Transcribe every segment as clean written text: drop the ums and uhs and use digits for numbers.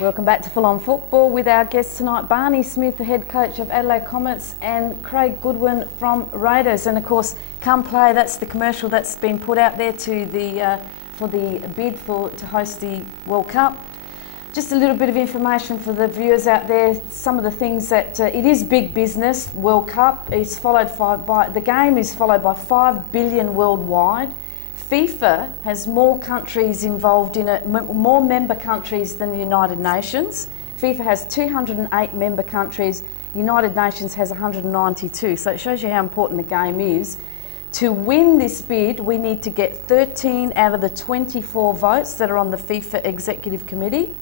Welcome back to Full On Football with our guests tonight, Barney Smith, the head coach of Adelaide Comets, and Craig Goodwin from Raiders. And of course, Come Play, that's the commercial that's been put out there to the for the bid to host the World Cup. Just a little bit of information for the viewers out there. Some of the things that it is big business. World Cup is followed by the game is followed by 5 billion worldwide. FIFA has more countries involved in it, more member countries than the United Nations. FIFA has 208 member countries. United Nations has 192. So it shows you how important the game is. To win this bid, we need to get 13 out of the 24 votes that are on the FIFA Executive Committee.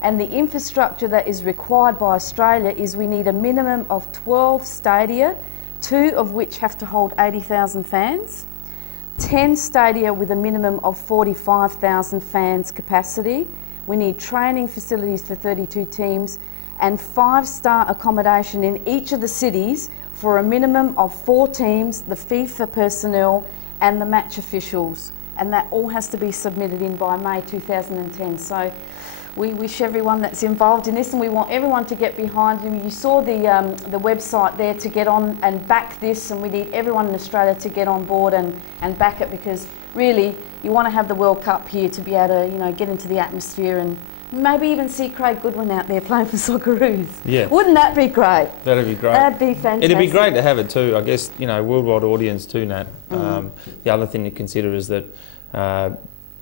And the infrastructure that is required by Australia is we need a minimum of 12 stadia, 2 of which have to hold 80,000 fans, 10 stadia with a minimum of 45,000 fans capacity. We need training facilities for 32 teams and 5-star accommodation in each of the cities for a minimum of 4 teams, the FIFA personnel and the match officials. And that all has to be submitted in by May 2010. So we wish everyone that's involved in this, and we want everyone to get behind him. You saw the website there to get on and back this, and we need everyone in Australia to get on board and back it, because really you want to have the World Cup here to be able to get into the atmosphere and maybe even see Craig Goodwin out there playing for Socceroos. Yeah. Wouldn't that be great? That'd be great. That'd be fantastic. It'd be great to have it too. I guess, worldwide audience too, Nat. The other thing to consider is that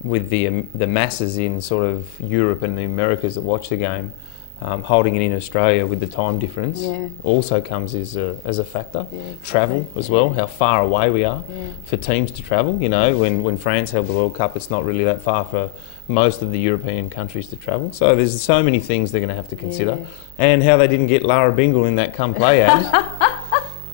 with the masses in sort of Europe and the Americas that watch the game, holding it in Australia with the time difference also comes as a factor. Yeah, exactly. Travel as well, how far away we are for teams to travel. When France held the World Cup, it's not really that far for most of the European countries to travel. So there's so many things they're going to have to consider. Yeah. And how they didn't get Lara Bingle in that Come Play ad.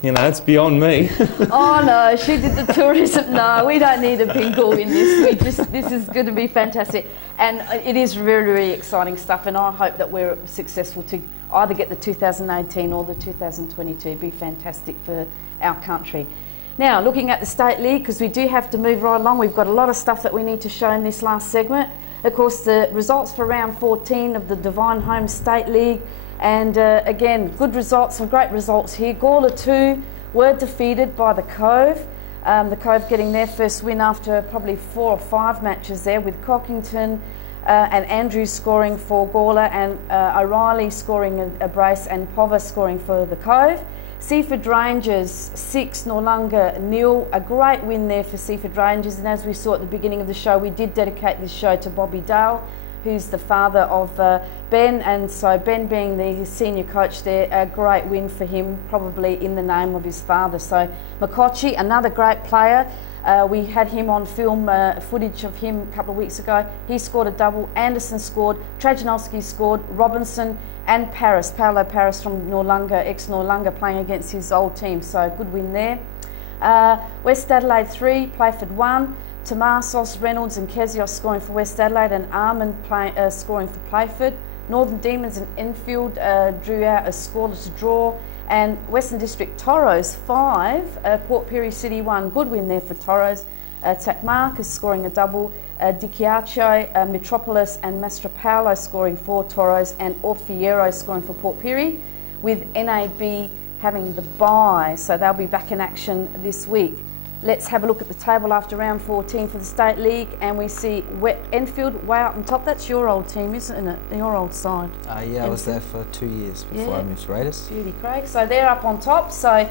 It's beyond me. Oh no, she did the tourism. No, we don't need a bingle in this. This is going to be fantastic. And it is really, really exciting stuff. And I hope that we're successful to either get the 2018 or the 2022. It'd be fantastic for our country. Now, looking at the State League, because we do have to move right along. We've got a lot of stuff that we need to show in this last segment. Of course, the results for round 14 of the Divine Home State League. And again, good results, some great results here. Gawler 2 were defeated by the Cove. The Cove getting their first win after probably 4 or 5 matches there, with Cockington and Andrews scoring for Gawler, and O'Reilly scoring a brace, and Pover scoring for the Cove. Seaford Rangers 6, Noarlunga 0. A great win there for Seaford Rangers, and as we saw at the beginning of the show, we did dedicate this show to Bobby Dale, who's the father of Ben, and so Ben being the senior coach there, a great win for him, probably in the name of his father. So McCotchy, another great player. We had him on film, footage of him a couple of weeks ago. He scored a double, Anderson scored, Trajanowski scored, Robinson and Paris, Paolo Paris from Noarlunga, ex-Noarlunga, playing against his old team. So good win there. West Adelaide 3, Playford 1. Tomasos, Reynolds and Kezios scoring for West Adelaide, and Armand scoring for Playford. Northern Demons and Enfield drew out a scoreless draw. And Western District Toros 5, Port Pirie City 1. Good win there for Toros. Takmark is scoring a double. Dichiacho, Metropolis and Mastropaulo scoring for Toros, and Orfiero scoring for Port Pirie, with NAB having the bye. So they'll be back in action this week. Let's have a look at the table after round 14 for the State League, and we see Enfield way up on top. That's your old team, isn't it? Your old side. Yeah, Enfield. I was there for 2 years before I moved to Raiders. Beauty, Craig. So they're up on top, so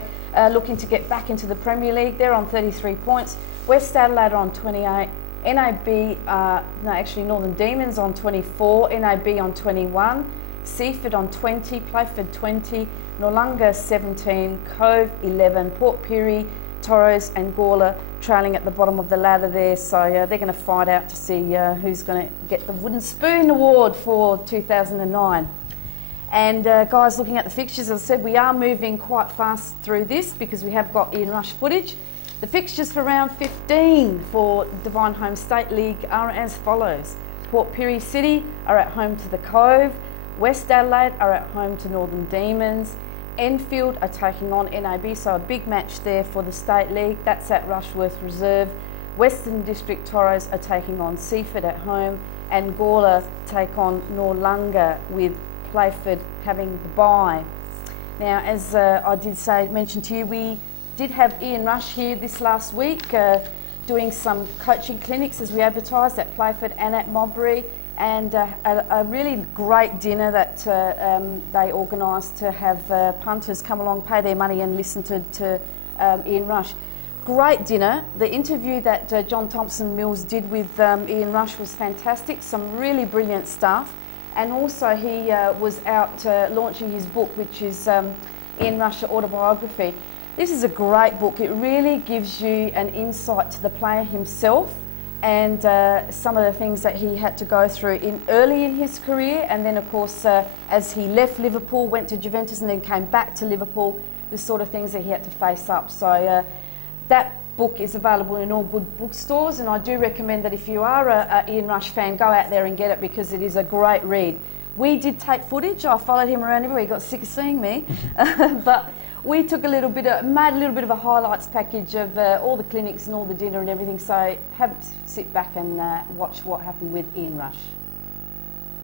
looking to get back into the Premier League. They're on 33 points. West Adelaide are on 28. NAB, Northern Demons on 24. NAB on 21. Seaford on 20. Playford 20. Noarlunga 17. Cove 11. Port Pirie, Toros and Gawler trailing at the bottom of the ladder there, so they're going to fight out to see who's going to get the Wooden Spoon Award for 2009. And guys, looking at the fixtures, as I said, we are moving quite fast through this because we have got Ian Rush footage. The fixtures for round 15 for Divine Home State League are as follows. Port Pirie City are at home to the Cove. West Adelaide are at home to Northern Demons. Enfield are taking on NAB, so a big match there for the State League. That's at Rushworth Reserve. Western District Toros are taking on Seaford at home. and Gawler take on Noarlunga, with Playford having the bye. Now, as I did mention to you, we did have Ian Rush here this last week doing some coaching clinics, as we advertised, at Playford and at Modbury, and a really great dinner that they organised to have punters come along, pay their money and listen to Ian Rush. Great dinner. The interview that John Thompson-Mills did with Ian Rush was fantastic, some really brilliant stuff. And also he was out launching his book, which is Ian Rush Autobiography. This is a great book. It really gives you an insight to the player himself and some of the things that he had to go through early in his career, and then of course as he left Liverpool, went to Juventus and then came back to Liverpool, the sort of things that he had to face up. So that book is available in all good bookstores, and I do recommend that if you are a Ian Rush fan, go out there and get it, because it is a great read. We did take footage. I followed him around everywhere. He got sick of seeing me, but we took made a little bit of a highlights package of all the clinics and all the dinner and everything. So sit back and watch what happened with Ian Rush.